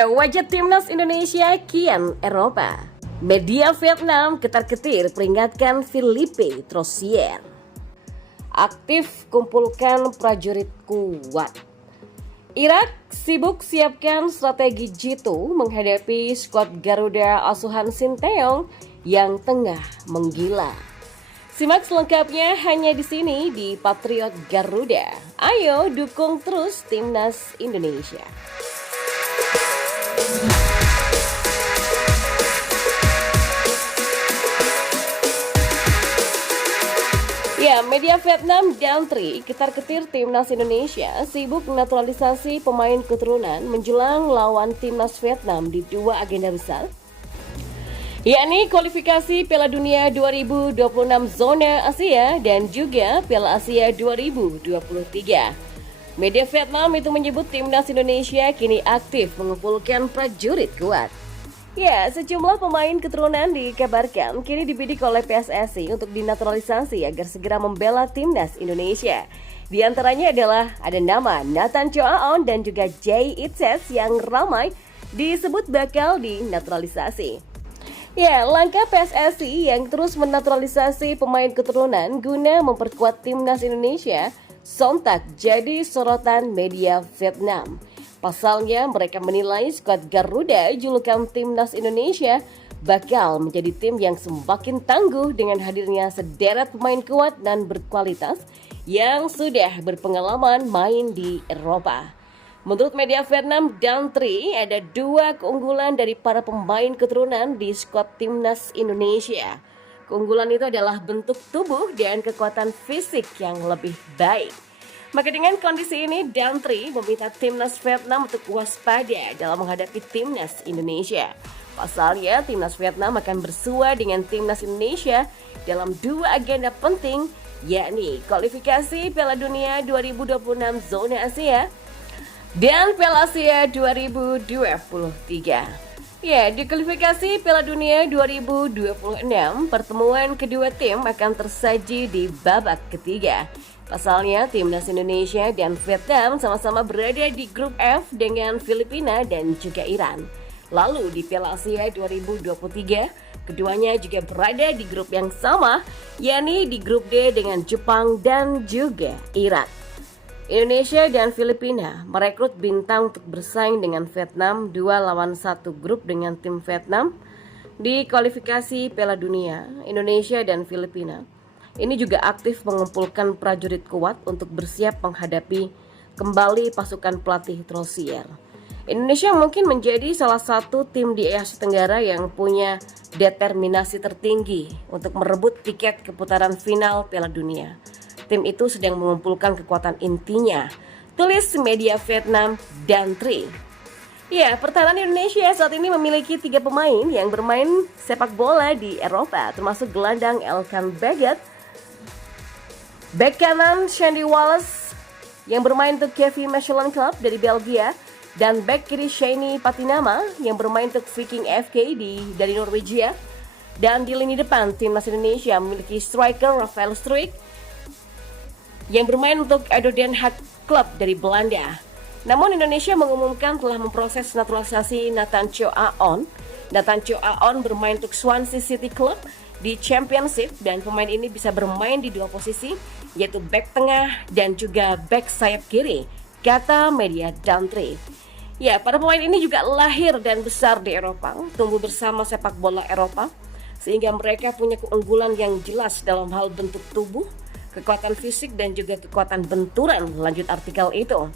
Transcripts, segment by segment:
Ya, wajah timnas Indonesia kian Eropa. Media Vietnam ketar-ketir peringatkan Philippe Troussier. Aktif kumpulkan prajurit kuat. Irak sibuk siapkan strategi jitu menghadapi skuad Garuda asuhan Sinteyong yang tengah menggila. Simak selengkapnya hanya di sini di Patriot Garuda. Ayo dukung terus timnas Indonesia. Ya, media Vietnam dan Tri ketar-ketir timnas Indonesia sibuk naturalisasi pemain keturunan menjelang lawan timnas Vietnam di dua agenda besar, yakni kualifikasi Piala Dunia 2026 zona Asia dan juga Piala Asia 2023. Media Vietnam itu menyebut timnas Indonesia kini aktif mengumpulkan prajurit kuat. Ya, sejumlah pemain keturunan dikabarkan kini dibidik oleh PSSI untuk dinaturalisasi agar segera membela timnas Indonesia. Di antaranya adalah ada nama Nathan Choa On dan juga Jay Itzes yang ramai disebut bakal dinaturalisasi. Ya, langkah PSSI yang terus menaturalisasi pemain keturunan guna memperkuat timnas Indonesia sontak jadi sorotan media Vietnam. Pasalnya, mereka menilai skuad Garuda julukan timnas Indonesia bakal menjadi tim yang semakin tangguh dengan hadirnya sederet pemain kuat dan berkualitas yang sudah berpengalaman main di Eropa. Menurut media Vietnam dan Tri, ada dua keunggulan dari para pemain keturunan di skuad timnas Indonesia. Keunggulan itu adalah bentuk tubuh dan kekuatan fisik yang lebih baik. Maka dengan kondisi ini, Dantri meminta timnas Vietnam untuk waspada dalam menghadapi timnas Indonesia. Pasalnya, timnas Vietnam akan bersua dengan timnas Indonesia dalam dua agenda penting, yakni kualifikasi Piala Dunia 2026 zona Asia dan Piala Asia 2023. Ya, di kualifikasi Piala Dunia 2026, pertemuan kedua tim akan tersaji di babak ketiga. Pasalnya, timnas Indonesia dan Vietnam sama-sama berada di grup F dengan Filipina dan juga Iran. Lalu di Piala Asia 2023, keduanya juga berada di grup yang sama, yakni di grup D dengan Jepang dan juga Irak. Indonesia dan Filipina merekrut bintang untuk bersaing dengan Vietnam 2-1 grup dengan tim Vietnam di kualifikasi Piala Dunia. Indonesia dan Filipina ini juga aktif mengumpulkan prajurit kuat untuk bersiap menghadapi kembali pasukan pelatih Troussier. Indonesia mungkin menjadi salah satu tim di Asia Tenggara yang punya determinasi tertinggi untuk merebut tiket ke putaran final Piala Dunia. Tim itu sedang mengumpulkan kekuatan intinya, tulis media Vietnam dan Tri. Ya, pertahanan Indonesia saat ini memiliki 3 pemain yang bermain sepak bola di Eropa, termasuk gelandang Elkan Baggett, bek kanan Shandy Wallace yang bermain untuk KV Mechelen Club dari Belgia, dan bek kiri Shani Patinama yang bermain untuk Viking FK dari Norwegia. Dan di lini depan timnas Indonesia memiliki striker Rafael Struijk yang bermain untuk ADO Den Haag Club dari Belanda. Namun Indonesia mengumumkan telah memproses naturalisasi Nathan Choa On. Nathan Choa On bermain untuk Swansea City Club di Championship dan pemain ini bisa bermain di dua posisi, yaitu bek tengah dan juga bek sayap kiri, kata media Dantri. Ya, para pemain ini juga lahir dan besar di Eropa, tumbuh bersama sepak bola Eropa, sehingga mereka punya keunggulan yang jelas dalam hal bentuk tubuh, kekuatan fisik dan juga kekuatan benturan, lanjut artikel itu.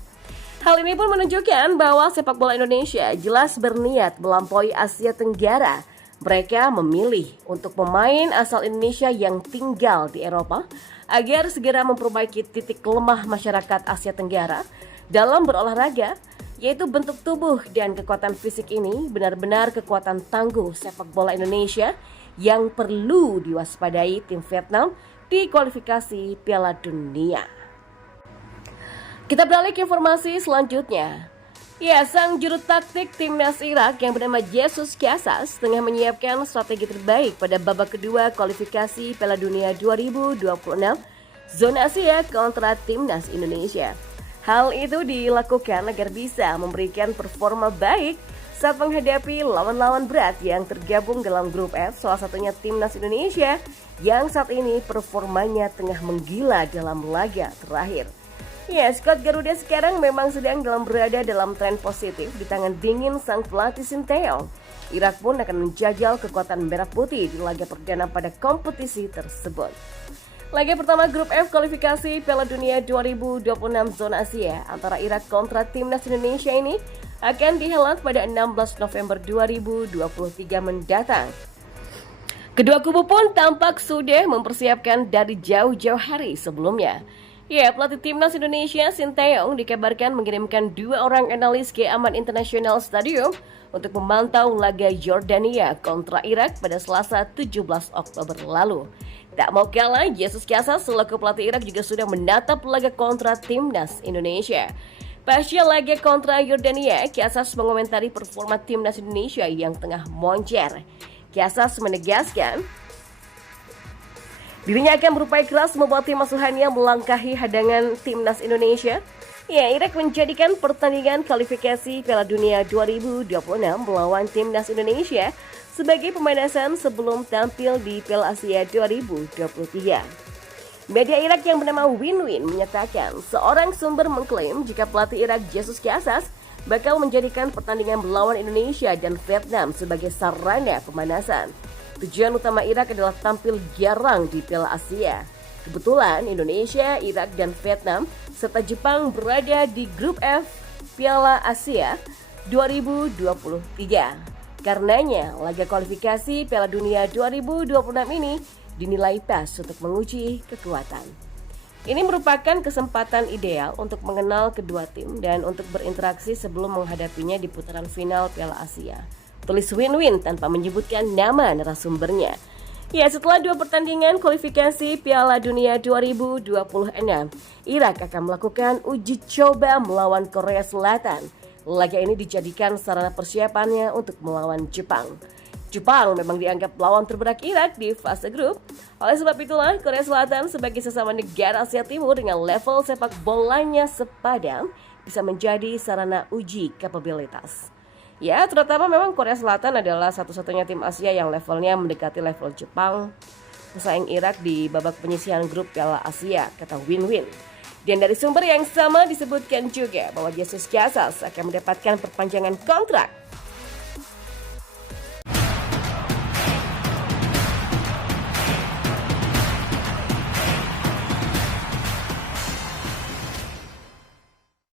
Hal ini pun menunjukkan bahwa sepak bola Indonesia jelas berniat melampaui Asia Tenggara. Mereka memilih untuk pemain asal Indonesia yang tinggal di Eropa agar segera memperbaiki titik lemah masyarakat Asia Tenggara dalam berolahraga, yaitu bentuk tubuh dan kekuatan fisik ini benar-benar kekuatan tangguh sepak bola Indonesia yang perlu diwaspadai tim Vietnam di kualifikasi Piala Dunia. Kita beralih ke informasi selanjutnya. Ya, sang juru taktik timnas Irak yang bernama Jesus Casas tengah menyiapkan strategi terbaik pada babak kedua kualifikasi Piala Dunia 2026 zona Asia kontra timnas Indonesia. Hal itu dilakukan agar bisa memberikan performa baik saat menghadapi lawan-lawan berat yang tergabung dalam grup F, salah satunya Timnas Indonesia yang saat ini performanya tengah menggila dalam laga terakhir. Ya, skuad Garuda sekarang memang sedang berada dalam tren positif di tangan dingin sang pelatih Sinteyong. Irak pun akan menjajal kekuatan merah putih di laga perdana pada kompetisi tersebut. Laga pertama grup F kualifikasi Piala Dunia 2026 zona Asia antara Irak kontra Timnas Indonesia ini akan dihelat pada 16 November 2023 mendatang. Kedua kubu pun tampak sudah mempersiapkan dari jauh-jauh hari sebelumnya. Ya, pelatih Timnas Indonesia Sinteyong dikabarkan mengirimkan 2 orang analis ke Aman International Stadium untuk memantau laga Yordania kontra Irak pada Selasa 17 Oktober lalu. Tak mau kalah, Jesus Casas selaku pelatih Irak juga sudah menatap laga kontra Timnas Indonesia. Pasca laga kontra Yordania, Casas mengomentari performa Timnas Indonesia yang tengah moncer. Casas menegaskan dirinya akan berupaya keras membuat tim asuhannya melangkahi hadangan Timnas Indonesia. Ya, Irak menjadikan pertandingan kualifikasi Piala Dunia 2026 melawan Timnas Indonesia sebagai pemanasan sebelum tampil di Piala Asia 2023. Media Irak yang bernama Win-Win menyatakan seorang sumber mengklaim jika pelatih Irak Jesus Casas bakal menjadikan pertandingan melawan Indonesia dan Vietnam sebagai sarana pemanasan. Tujuan utama Irak adalah tampil garang di Piala Asia. Kebetulan Indonesia, Irak, dan Vietnam serta Jepang berada di grup F Piala Asia 2023. Karenanya, laga kualifikasi Piala Dunia 2026 ini dinilai pas untuk menguji kekuatan. Ini merupakan kesempatan ideal untuk mengenal kedua tim dan untuk berinteraksi sebelum menghadapinya di putaran final Piala Asia. Tulis Win-Win tanpa menyebutkan nama narasumbernya. Ya, setelah 2 pertandingan kualifikasi Piala Dunia 2026, Irak akan melakukan uji coba melawan Korea Selatan. Laga ini dijadikan sarana persiapannya untuk melawan Jepang. Jepang memang dianggap lawan terberat Irak di fase grup. Oleh sebab itulah, Korea Selatan sebagai sesama negara Asia Timur dengan level sepak bolanya sepadan bisa menjadi sarana uji kapabilitas. Ya, terutama memang Korea Selatan adalah satu-satunya tim Asia yang levelnya mendekati level Jepang, pesaing Irak di babak penyisihan grup Piala Asia, kata Win-Win. Dan dari sumber yang sama disebutkan juga bahwa Jesus Casas akan mendapatkan perpanjangan kontrak